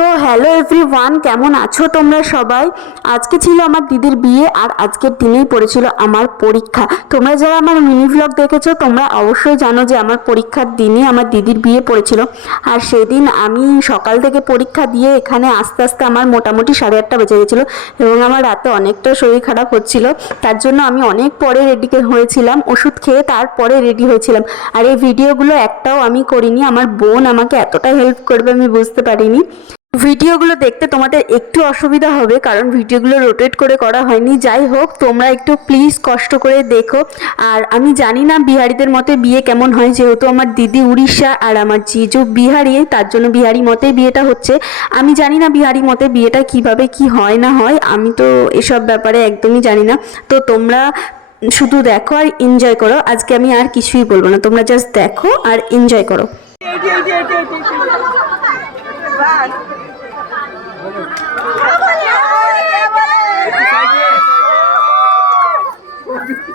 So hello every one কেমন আছো তোমরা সবাই? আজকে ছিল আমার দিদির বিয়ে আর আজকের দিনেই পড়েছিল আমার পরীক্ষা। তোমরা যারা আমার মিনি ভ্লগ দেখেছ, তোমরা অবশ্যই জানো যে আমার পরীক্ষার দিনে আমার দিদির বিয়ে পড়েছিল। আর সেদিন আমি সকাল থেকে পরীক্ষা দিয়ে এখানে আস্তে আস্তে আমার মোটামুটি সাড়ে আটটা বেজে গেছিল এবং আমার রাতে অনেকটা শরীর খারাপ হচ্ছিল। তার জন্য আমি অনেক পরে রেডি হয়েছিলাম, ওষুধ খেয়ে তারপরে রেডি হয়েছিলাম। আর এই ভিডিওগুলো একটাও আমি করিনি, আমার বোন আমাকে এতটা হেল্প করবে আমি বুঝতে পারিনি। ভিডিওগুলো দেখতে তোমাদের একটু অসুবিধা হবে, কারণ ভিডিওগুলো রোটেট করে করা হয়নি। যাই হোক, তোমরা একটু প্লিজ কষ্ট করে দেখো। আর আমি জানি না বিহারিদের মতে বিয়ে কেমন হয়, যেহেতু আমার দিদি উড়িষ্যা আর আমার জিজু বিহারি, তার জন্য বিহারি মতে বিয়েটা হচ্ছে। আমি জানি না বিহারি মতে বিয়েটা কীভাবে কি হয় না হয়, আমি তো এসব ব্যাপারে একদমই জানি না। তো তোমরা শুধু দেখো আর এনজয় করো। আজকে আমি আর কিছুই বলব না, তোমরা জাস্ট দেখো আর এনজয় করো।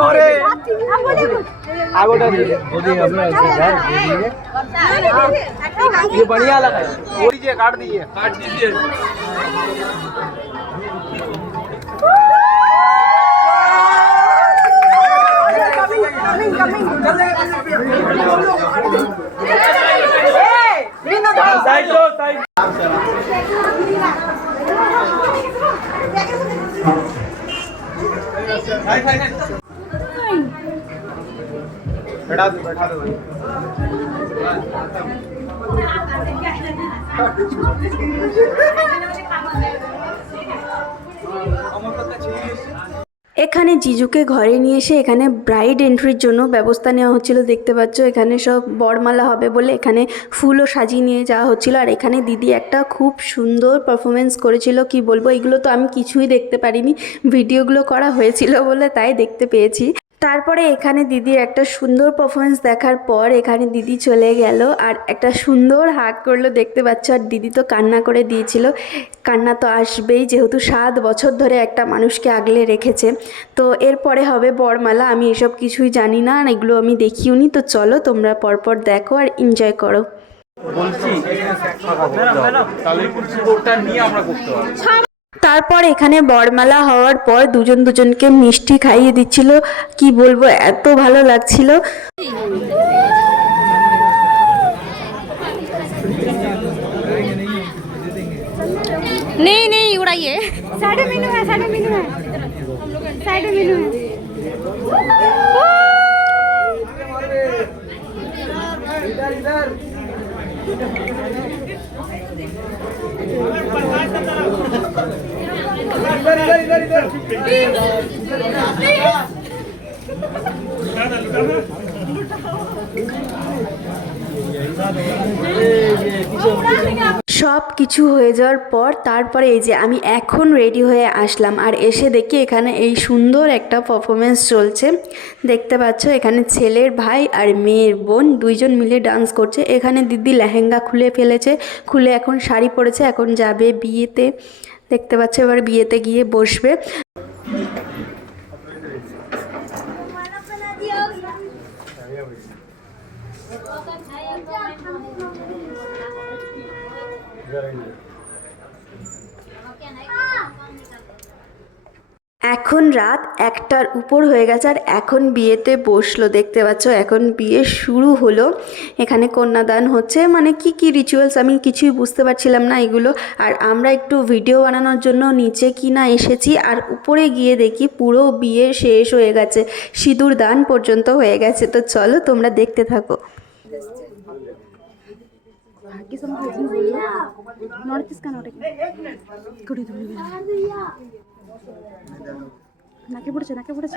করে আগোটা দিয়ে ওদি আমরা ऐसे घर দিয়ে ये बढ़िया लगा और दीजिए काट दीजिए। काट दीजिए। साइड लो साइड बैठा दो बैठा दो আমার কথা ছিলিস এখানে জিজুকে ঘরে নিয়ে এসে এখানে ব্রাইড এন্ট্রির জন্য ব্যবস্থা নেওয়া হচ্ছিল দেখতে পাচ্ছ এখানে সব বরমালা হবে বলে এখানে ফুলও সাজিয়ে নিয়ে যাওয়া হচ্ছিল আর এখানে দিদি একটা খুব সুন্দর পারফরমেন্স করেছিল কি বলবো এগুলো তো আমি কিছুই দেখতে পারিনি ভিডিওগুলো করা হয়েছিল বলে তাই দেখতে পেয়েছি তারপরে এখানে দিদির একটা সুন্দর পারফরমেন্স দেখার পর এখানে দিদি চলে গেল আর একটা সুন্দর হাক করল দেখতে পাচ্ছ? আর দিদি তো কান্না করে দিয়েছিল। কান্না তো আসবেই যেহেতু সাত বছর ধরে একটা মানুষকে আগলে রেখেছে। তো এরপরে হবে বরমালা আমি এসব কিছুই জানি না আর এগুলো আমি দেখিও নি। তো চলো তোমরা পরপর দেখো আর এনজয় করো। বলছি তাহলে নিয়ে আমরা করতে পারব তারপর এখানে বরমালা হওয়ার পর দুজন দুজনকে মিষ্টি খাইয়ে দিচ্ছিল। কি বলব এত ভালো লাগছিল। নেই নেই উড়াইয়ে। মেনু হ্যাঁ মেনু হ্যাঁ। মেনু হ্যাঁ। সব কিছু হয়ে যাওয়ার পর তারপরে এই যে আমি এখন রেডি হয়ে আসলাম আর এসে দেখি এখানে এই সুন্দর একটা পারফরমেন্স চলছে। দেখতে পাচ্ছ এখানে ছেলের ভাই আর মেয়ের বোন দুইজন মিলে ডান্স করছে। এখানে দিদি লেহেঙ্গা খুলে ফেলেছে, খুলে এখন শাড়ি পরেছে, এখন যাবে বিয়েতে। দেখতে পাচ্ছে এবার বিয়েতে গিয়ে বসবে। এখন রাত একটার উপর হয়ে গেছে আর এখন বিয়েতে বসল দেখতে পাচ্ছ? এখন বিয়ে শুরু হলো। এখানে কন্যাদান হচ্ছে। মানে কি কি রিচুয়ালস আমি কিছুই বুঝতে পারছিলাম না এগুলো। আর আমরা একটু ভিডিও বানানোর জন্য নিচে কি না এসেছি। আর উপরে গিয়ে দেখি পুরো বিয়ে শেষ হয়ে গেছে। সিঁদুর দান পর্যন্ত হয়ে গেছে। তো চলো তোমরা দেখতে থাকো। बाकी सब भोजन बोलो नॉर्थ ईस्ट का नॉर्थ নাকে পড়েছে নাকে পড়েছে?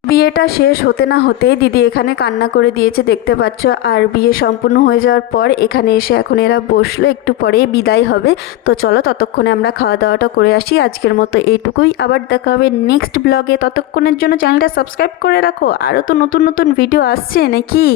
বিয়েটা শেষ হতে না হতেই দিদি এখানে কান্না করে দিয়েছে, দেখতে পাচ্ছ? আর বিয়ে সম্পূর্ণ হয়ে যাওয়ার পর এখানে এসে এখন এরা বসল, একটু পরেই বিদায় হবে। তো চলো ততক্ষণে আমরা খাওয়া দাওয়াটা করে আসি, আজকের মতো এইটুকুই। আবার দেখা হবে নেক্সট ব্লগে। ততক্ষণের জন্য চ্যানেলটা সাবস্ক্রাইব করে রাখো। আরও তো নতুন নতুন ভিডিও আসছে নাকি?